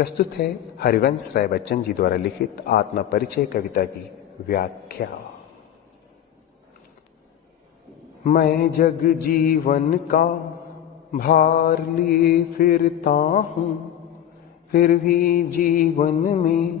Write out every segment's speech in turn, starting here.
प्रस्तुत है हरिवंश राय बच्चन जी द्वारा लिखित आत्मा परिचय कविता की व्याख्या। मैं जग जीवन का भार लिए फिरता हूँ, फिर भी जीवन में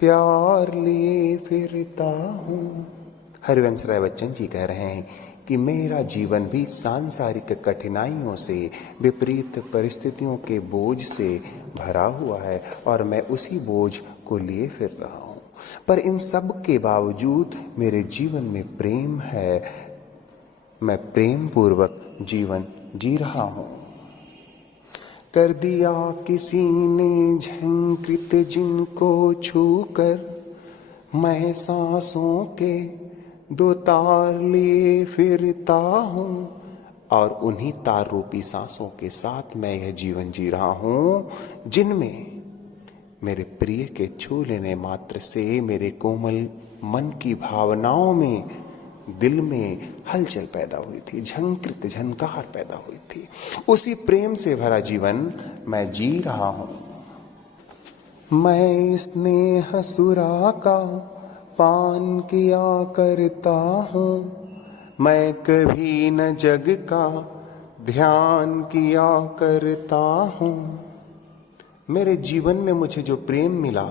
प्यार लिए फिरता हूँ। हरिवंश राय बच्चन जी कह रहे हैं कि मेरा जीवन भी सांसारिक कठिनाइयों से, विपरीत परिस्थितियों के बोझ से भरा हुआ है और मैं उसी बोझ को लिए फिर रहा हूँ। पर इन सब के बावजूद मेरे जीवन में प्रेम है। मैं प्रेम पूर्वक जीवन जी रहा हूँ। कर दिया किसी ने झंकृत जिनको छूकर, मैं सांसों के दो तार लिए फिरता हूँ और उन्हीं तार रूपी सांसों के साथ मैं यह जीवन जी रहा हूँ, जिनमें मेरे प्रिय के छू लेने मात्र से मेरे कोमल मन की भावनाओं में, दिल में हलचल पैदा हुई थी, झंकृत झनकार पैदा हुई थी। उसी प्रेम से भरा जीवन मैं जी रहा हूँ। मैं स्नेह सुरा का पान किया करता हूँ, मैं कभी न जग का ध्यान किया करता हूँ। मेरे जीवन में मुझे जो प्रेम मिला,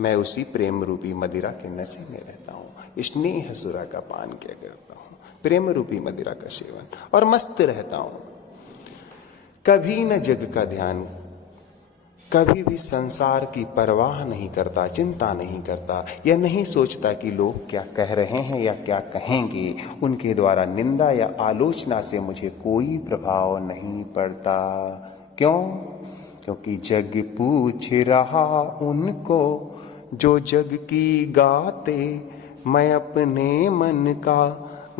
मैं उसी प्रेम रूपी मदिरा के नशे में रहता हूँ। स्नेह सुरा का पान किया करता हूँ, प्रेम रूपी मदिरा का सेवन, और मस्त रहता हूँ। कभी न जग का ध्यान, कभी भी संसार की परवाह नहीं करता, चिंता नहीं करता, यह नहीं सोचता कि लोग क्या कह रहे हैं या क्या कहेंगे। उनके द्वारा निंदा या आलोचना से मुझे कोई प्रभाव नहीं पड़ता। क्यों? क्योंकि जग पूछ रहा उनको जो जग की गाते, मैं अपने मन का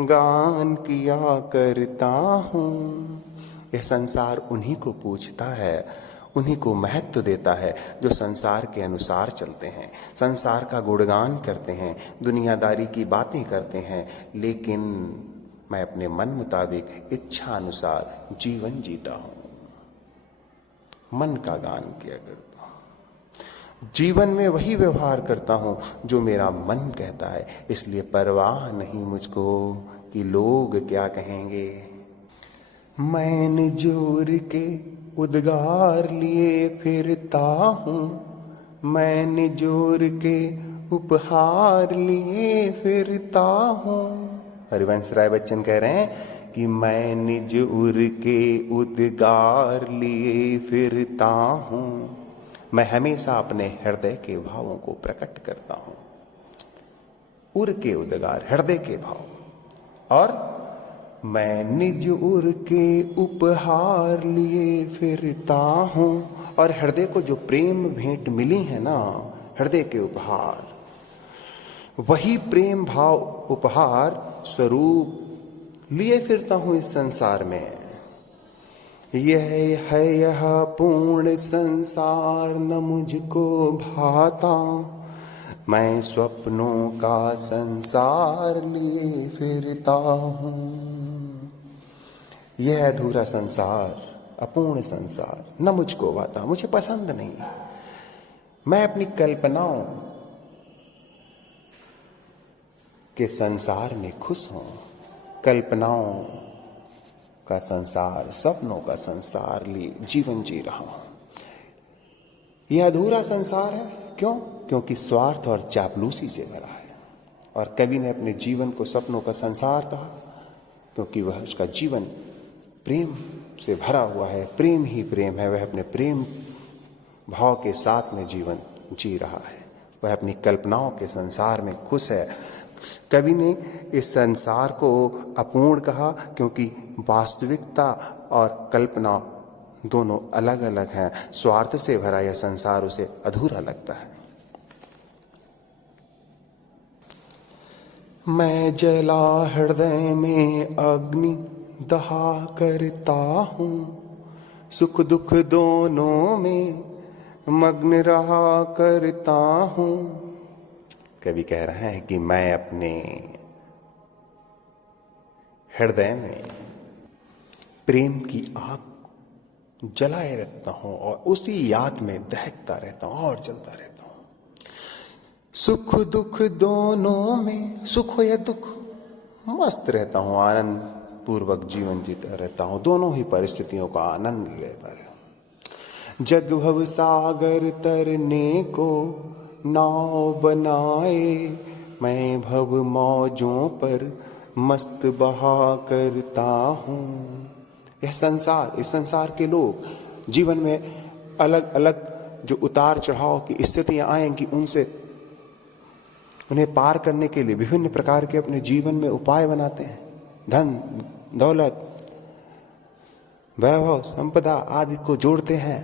गान किया करता हूँ। यह संसार उन्हीं को पूछता है, उन्हीं को महत्व देता है जो संसार के अनुसार चलते हैं, संसार का गुणगान करते हैं, दुनियादारी की बातें करते हैं। लेकिन मैं अपने मन मुताबिक इच्छा अनुसार जीवन जीता हूँ, मन का गान किया करता हूँ, जीवन में वही व्यवहार करता हूँ जो मेरा मन कहता है। इसलिए परवाह नहीं मुझको कि लोग क्या कहेंगे। मैंने जोर के उद्गार लिए फिरता हूँ, मैंने जोर के उपहार लिए फिरता हूँ। हरिवंश राय बच्चन कह रहे हैं कि मैंने जोर के उद्गार लिए फिरता हूँ। मैं हमेशा अपने हृदय के भावों को प्रकट करता हूँ। उर के उद्गार, हृदय के भाव। और मैं निज उर के उपहार लिए फिरता हूँ। और हृदय को जो प्रेम भेंट मिली है ना, हृदय के उपहार, वही प्रेम भाव उपहार स्वरूप लिए फिरता हूँ इस संसार में। यह है यह पूर्ण संसार न मुझको भाता, मैं स्वप्नों का संसार लिए फिरता हूँ। यह अधूरा संसार, अपूर्ण संसार न मुझको भाता, मुझे पसंद नहीं। मैं अपनी कल्पनाओं के संसार में खुश हूँ। कल्पनाओं का संसार, सपनों का संसार लिए जीवन जी रहा हूँ। यह अधूरा संसार है। क्यों? क्योंकि स्वार्थ और चापलूसी से भरा है। और कवि ने अपने जीवन को सपनों का संसार कहा क्योंकि वह, उसका जीवन प्रेम से भरा हुआ है। प्रेम ही प्रेम है। वह अपने प्रेम भाव के साथ में जीवन जी रहा है। वह अपनी कल्पनाओं के संसार में खुश है। कवि ने इस संसार को अपूर्ण कहा क्योंकि वास्तविकता और कल्पना दोनों अलग अलग हैं। स्वार्थ से भरा यह संसार उसे अधूरा लगता है। मैं जला हृदय में अग्नि दहा करता हूँ, सुख दुख दोनों में मग्न रहा करता हूँ। कवि कह रहा है कि मैं अपने हृदय में प्रेम की आग जलाए रखता हूं और उसी याद में दहकता रहता हूं और जलता रहता हूं। सुख दुख दोनों में, सुख हो या दुख, मस्त रहता हूं, आनंद पूर्वक जीवन जीता रहता हूं, दोनों ही परिस्थितियों का आनंद लेता रहता हूं। जग भव सागर तरने को नाव बनाए, मैं भव मौजों पर मस्त बहा करता हूं। यह संसार, इस संसार के लोग जीवन में अलग अलग जो उतार चढ़ाव की स्थितियां आएंगी, उन्हें पार करने के लिए विभिन्न प्रकार के अपने जीवन में उपाय बनाते हैं। धन दौलत वैभव संपदा आदि को जोड़ते हैं,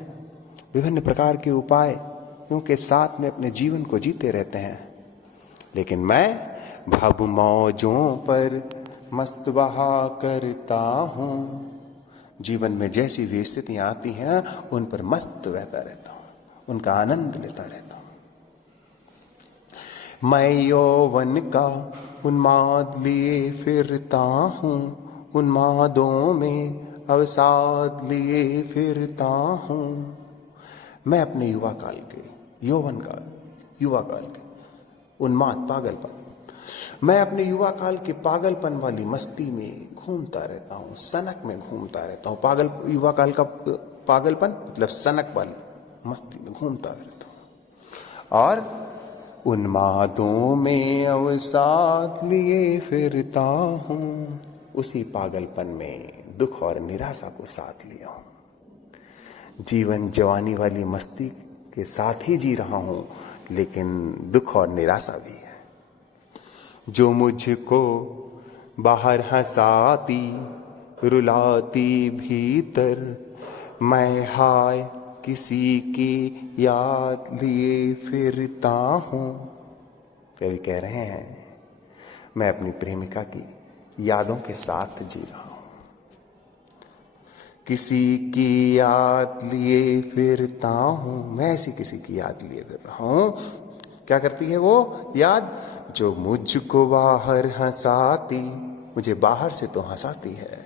विभिन्न प्रकार के उपायों के साथ में अपने जीवन को जीते रहते हैं। लेकिन मैं भव मौजों पर मस्त बहा करता हूं। जीवन में जैसी भी स्थितियां आती हैं उन पर मस्त बहता रहता हूं, उनका आनंद लेता रहता हूं। मैं यौवन का उन्माद लिए फिरता हूं, उन्मादों में अवसाद लिए फिरता हूं। मैं अपने युवा काल के, यौवन काल, युवा काल के उन्माद, पागलपन, मैं अपने युवा काल के पागलपन वाली मस्ती में घूमता रहता हूं, सनक में घूमता रहता हूं। युवा काल का पागलपन मतलब सनक वाली मस्ती में घूमता रहता हूं। और उन्मादों में अवसाद लिए फिरता हूं, उसी पागलपन में दुख और निराशा को साथ लिया हूं। जीवन जवानी वाली मस्ती के साथ ही जी रहा हूं, लेकिन दुख और निराशा भी है। जो मुझको बाहर हंसाती रुलाती भीतर, मैं हाय किसी की याद लिए फिरता हूं। कवि कह रहे हैं मैं अपनी प्रेमिका की यादों के साथ जी रहा हूं, किसी की याद लिए फिरता हूं। मैं ऐसी किसी की याद लिए फिर रहा हूं। क्या करती है वो याद? जो मुझको बाहर हंसाती, मुझे बाहर से तो हंसाती है,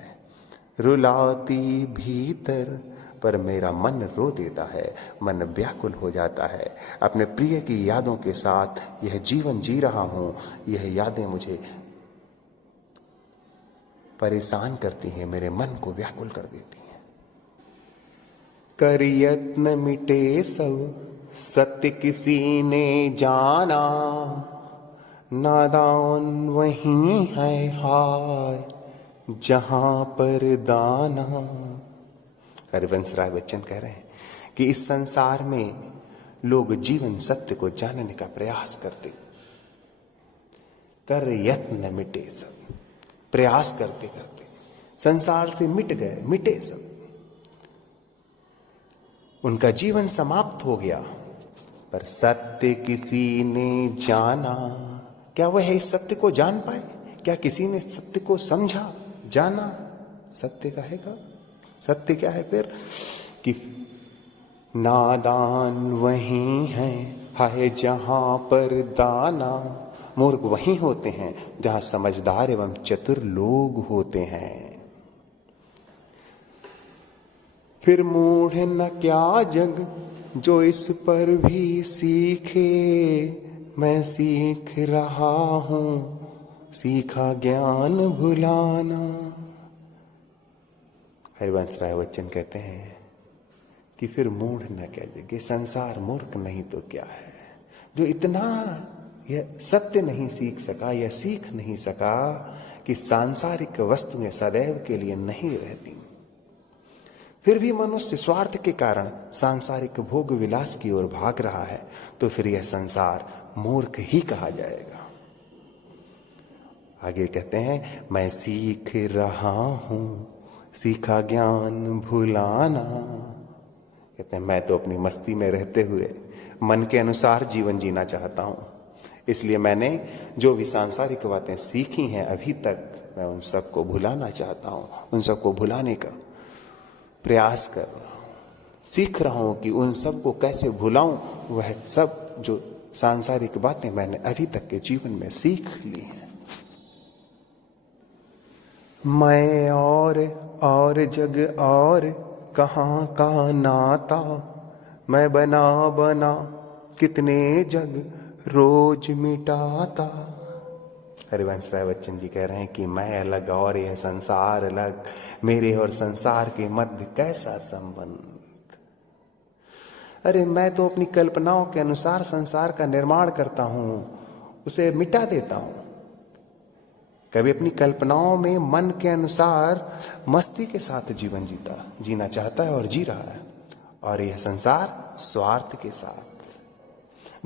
रुलाती भीतर, पर मेरा मन रो देता है, मन व्याकुल हो जाता है। अपने प्रिय की यादों के साथ यह जीवन जी रहा हूं। यह यादें मुझे परेशान करती हैं, मेरे मन को व्याकुल कर देती हैं। कर यत्न मिटे सब, सत्य किसी ने जाना, नादान वही है हाय जहां पर दाना। हरिवंश राय बच्चन कह रहे हैं कि इस संसार में लोग जीवन सत्य को जानने का प्रयास करते, कर यत्न मिटे सब, प्रयास करते करते संसार से मिट गए, मिटे सब, उनका जीवन समाप्त हो गया। पर सत्य किसी ने जाना, क्या वह इस सत्य को जान पाए? क्या किसी ने सत्य को समझा, जाना? सत्य कहेगा, सत्य क्या है फिर? कि नादान वही है हाय जहां पर दाना। मूर्ख वही होते हैं जहां समझदार एवं चतुर लोग होते हैं। फिर मूढ़ न क्या जग जो इस पर भी सीखे, मैं सीख रहा हूं सीखा ज्ञान भुलाना। हरिवंश राय बच्चन कहते हैं कि फिर मूढ़ न क्या जग, संसार मूर्ख नहीं तो क्या है, जो इतना यह सत्य नहीं सीख सका या सीख नहीं सका कि सांसारिक वस्तुएं सदैव के लिए नहीं रहती। फिर भी मनुष्य स्वार्थ के कारण सांसारिक भोग विलास की ओर भाग रहा है, तो फिर यह संसार मूर्ख ही कहा जाएगा। आगे कहते हैं मैं सीख रहा हूं सीखा ज्ञान भुलाना। कहते हैं मैं तो अपनी मस्ती में रहते हुए मन के अनुसार जीवन जीना चाहता हूं, इसलिए मैंने जो भी सांसारिक बातें सीखी हैं अभी तक, मैं उन सबको भुलाना चाहता हूं, उन सबको भुलाने का प्रयास कर रहा हूं, सीख रहा हूं कि उन सबको कैसे भुलाऊं। वह सब जो सांसारिक बातें मैंने अभी तक के जीवन में सीख ली हैं। मैं और जग और कहाँ का नाता, मैं बना बना कितने जग रोज मिटाता। हरिवंश राय बच्चन जी कह रहे हैं कि मैं अलग और यह संसार अलग, मेरे और संसार के मध्य कैसा संबंध। अरे मैं तो अपनी कल्पनाओं के अनुसार संसार का निर्माण करता हूं, उसे मिटा देता हूं। कभी अपनी कल्पनाओं में मन के अनुसार मस्ती के साथ जीवन जीना चाहता है और जी रहा है, और यह संसार स्वार्थ के साथ,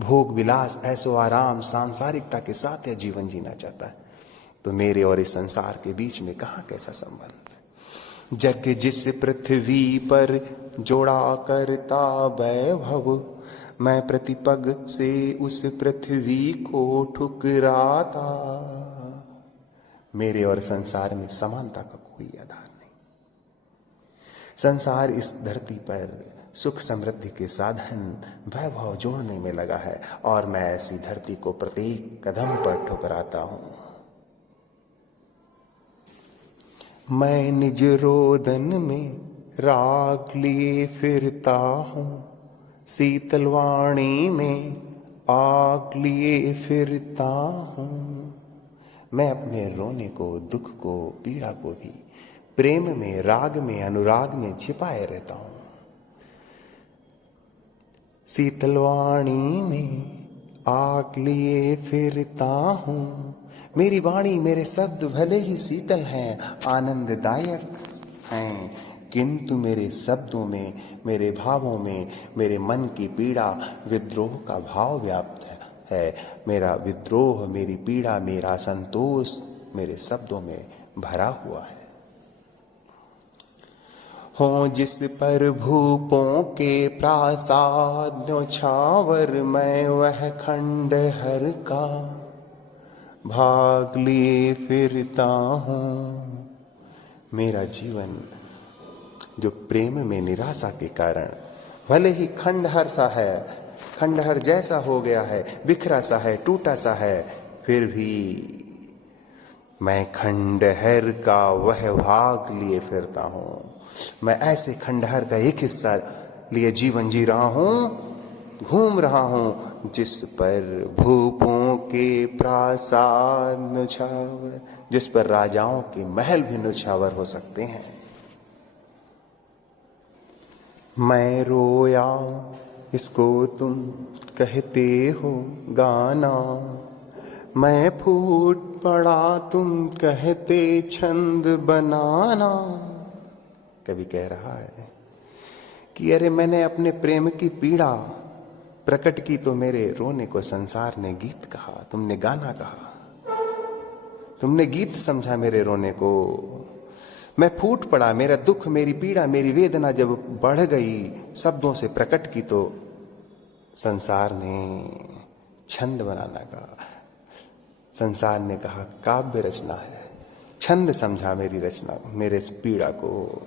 भोग विलास, ऐसो आराम, सांसारिकता के साथ यह जीवन जीना चाहता है। तो मेरे और इस संसार के बीच में कहाँ कैसा संबंध। जग जिस पृथ्वी पर जोड़ा करता वैभव, मैं प्रतिपग से उस पृथ्वी को ठुकराता। मेरे और संसार में समानता का कोई आधार नहीं। संसार इस धरती पर सुख समृद्धि के साधन, वैभव जोड़ने में लगा है, और मैं ऐसी धरती को प्रत्येक कदम पर ठुकराता हूं। मैं निज रोदन में राग लिए फिरता हूं, शीतल वाणी में आग लिए फिरता हूं। मैं अपने रोने को, दुख को, पीड़ा को भी प्रेम में, राग में, अनुराग में छिपाए रहता हूं। शीतल वाणी में आग लिए फिरता हूँ। मेरी वाणी, मेरे शब्द भले ही शीतल हैं, आनंददायक हैं, किंतु मेरे शब्दों में, मेरे भावों में, मेरे मन की पीड़ा, विद्रोह का भाव व्याप्त है। मेरा विद्रोह, मेरी पीड़ा, मेरा संतोष मेरे शब्दों में भरा हुआ है। हो जिस पर भूपों के प्रासाद न्योछावर, मैं वह खंडहर का भाग लिए फिरता हूँ। मेरा जीवन जो प्रेम में निराशा के कारण भले ही खंडहर सा है, खंडहर जैसा हो गया है, बिखरा सा है, टूटा सा है, फिर भी मैं खंडहर का वह भाग लिए फिरता हूँ। मैं ऐसे खंडहर का एक हिस्सा लिए जीवन जी रहा हूँ, घूम रहा हूँ, जिस पर भूपों के प्रासाद न्योछावर, जिस पर राजाओं के महल भी न्योछावर हो सकते हैं। मैं रोया इसको तुम कहते हो गाना, मैं फूट पड़ा तुम कहते छंद बनाना। कवि कह रहा है कि अरे मैंने अपने प्रेम की पीड़ा प्रकट की तो मेरे रोने को संसार ने गीत कहा, तुमने गाना कहा, तुमने गीत समझा मेरे रोने को। मैं फूट पड़ा, मेरा दुख, मेरी पीड़ा, मेरी वेदना जब बढ़ गई, शब्दों से प्रकट की तो संसार ने छंद बनाना कहा, संसार ने कहा काव्य रचना है, छंद समझा मेरी रचना, मेरे पीड़ा को।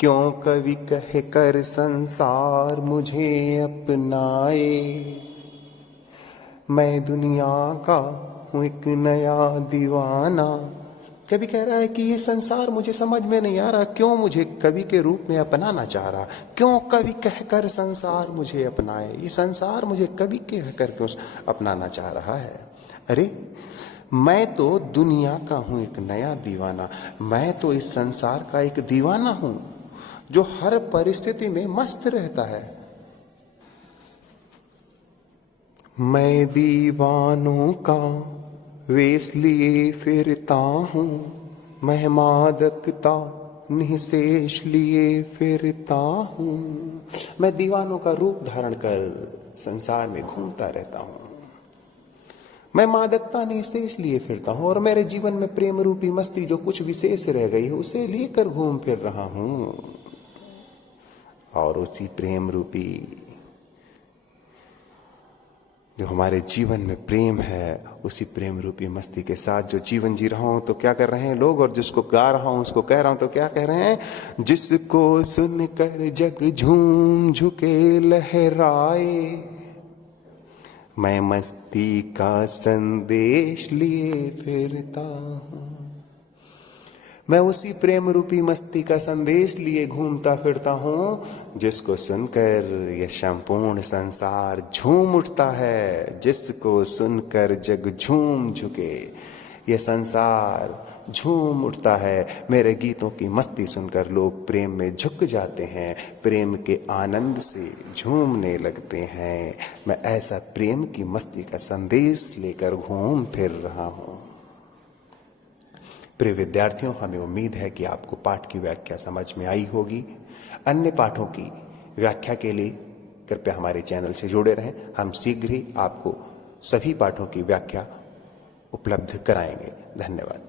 क्यों कवि कह कर संसार मुझे अपनाए, मैं दुनिया का हूँ एक नया दीवाना। कवि कह रहा है कि ये संसार मुझे समझ में नहीं आ रहा, क्यों मुझे कवि के रूप में अपनाना चाह रहा, क्यों कवि कहकर संसार मुझे अपनाए, ये संसार मुझे कवि कहकर क्यों अपनाना चाह रहा है। अरे मैं तो दुनिया का हूं एक नया दीवाना, मैं तो इस संसार का एक दीवाना हूं जो हर परिस्थिति में मस्त रहता है। मैं दीवानों का वेश लिए फिरता हूँ, मैं मादकता निःशेष लिए फिरता हूँ। मैं दीवानों का रूप धारण कर संसार में घूमता रहता हूँ, मैं मादकता निःशेष लिए फिरता हूँ, और मेरे जीवन में प्रेम रूपी मस्ती जो कुछ विशेष रह गई है उसे लेकर घूम फिर रहा हूँ। और उसी प्रेम रूपी जो हमारे जीवन में प्रेम है, उसी प्रेम रूपी मस्ती के साथ जो जीवन जी रहा हूं, तो क्या कर रहे हैं लोग, और जिसको गा रहा हूं उसको कह रहा हूं तो क्या कह रहे हैं, जिसको सुनकर जग झूम झुके लहराए, मैं मस्ती का संदेश लिए फिरता हूं। मैं उसी प्रेम रूपी मस्ती का संदेश लिए घूमता फिरता हूँ, जिसको सुनकर यह संपूर्ण संसार झूम उठता है। जिसको सुनकर जग झूम झुके, यह संसार झूम उठता है। मेरे गीतों की मस्ती सुनकर लोग प्रेम में झुक जाते हैं, प्रेम के आनंद से झूमने लगते हैं। मैं ऐसा प्रेम की मस्ती का संदेश लेकर घूम फिर रहा हूँ। प्रिय विद्यार्थियों, हमें उम्मीद है कि आपको पाठ की व्याख्या समझ में आई होगी। अन्य पाठों की व्याख्या के लिए कृपया हमारे चैनल से जुड़े रहें। हम शीघ्र ही आपको सभी पाठों की व्याख्या उपलब्ध कराएंगे। धन्यवाद।